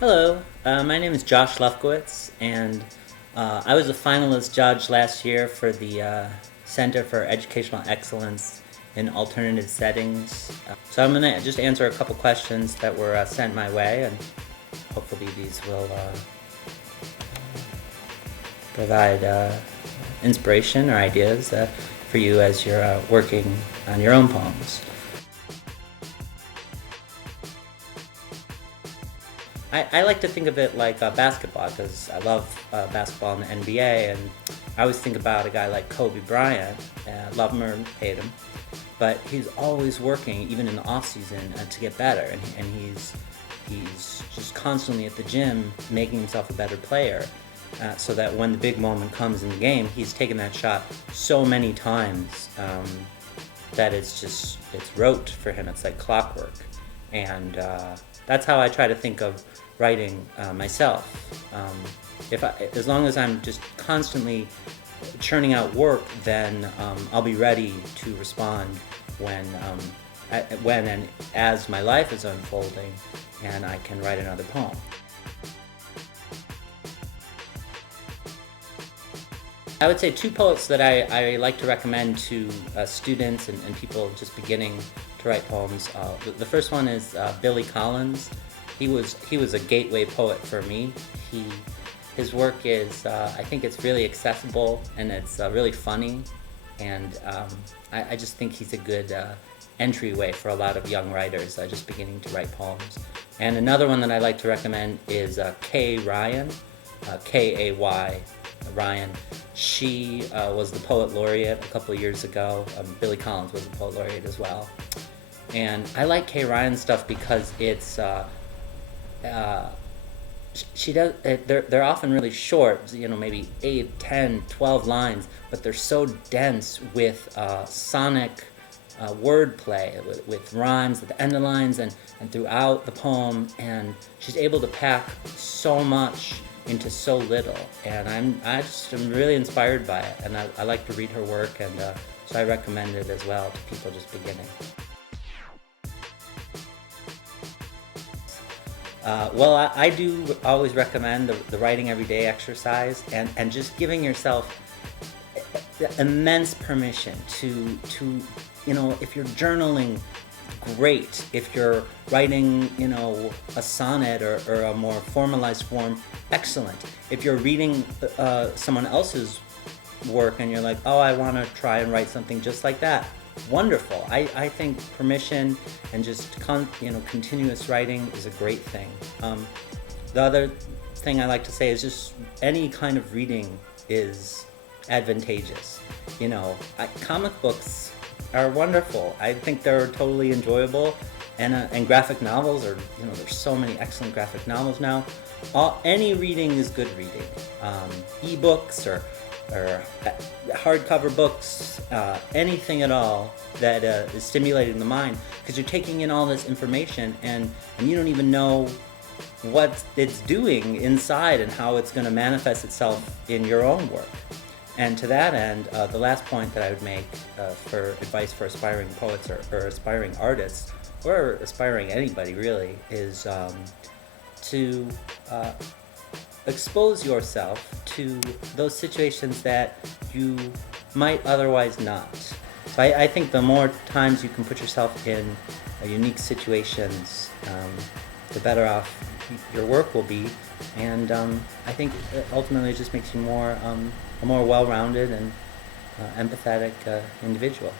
Hello, my name is Josh Lefkowitz, and I was a finalist judge last year for the Center for Educational Excellence in Alternative Settings. So I'm going to just answer a couple questions that were sent my way, and hopefully these will provide inspiration or ideas for you as you're working on your own poems. I like to think of it like basketball because I love basketball in the NBA, and I always think about a guy like Kobe Bryant. Love him or hate him, but he's always working, even in the off season, to get better, and he's just constantly at the gym making himself a better player, so that when the big moment comes in the game, he's taken that shot so many times that it's rote for him. It's like clockwork, and that's how I try to think of writing myself. As long as I'm just constantly churning out work, then I'll be ready to respond when and as my life is unfolding, and I can write another poem. I would say two poets that I like to recommend to students and people just beginning to write poems. The first one is Billy Collins. He was a gateway poet for me. His work is, I think it's really accessible, and it's really funny, and I just think he's a good entryway for a lot of young writers just beginning to write poems. And another one that I like to recommend is Kay Ryan, Kay Ryan. She was the poet laureate a couple of years ago. Billy Collins was the poet laureate as well. And I like Kay Ryan's stuff because it's they're often really short, maybe 8, 10, 12 lines, but they're so dense with sonic wordplay, with rhymes at the end of lines and throughout the poem, and she's able to pack so much into so little, and I'm really inspired by it, and I like to read her work, and so I recommend it as well to people just beginning. Well, I do always recommend the writing every day exercise, and just giving yourself immense permission to if you're journaling, great. If you're writing, a sonnet or a more formalized form, excellent. If you're reading someone else's work and you're like, oh, I want to try and write something just like that, wonderful. I think permission and just continuous writing is a great thing. The other thing I like to say is just any kind of reading is advantageous. Comic books are wonderful. I think they're totally enjoyable, and graphic novels are, there's so many excellent graphic novels now. Any reading is good reading. E-books or hardcover books, anything at all that is stimulating the mind, because you're taking in all this information and you don't even know what it's doing inside and how it's going to manifest itself in your own work. And to that end, the last point that I would make for advice for aspiring poets or aspiring artists, or aspiring anybody really, is to expose yourself to those situations that you might otherwise not. So I think the more times you can put yourself in unique situations, the better off your work will be, and I think ultimately it just makes you a more well-rounded and empathetic individual.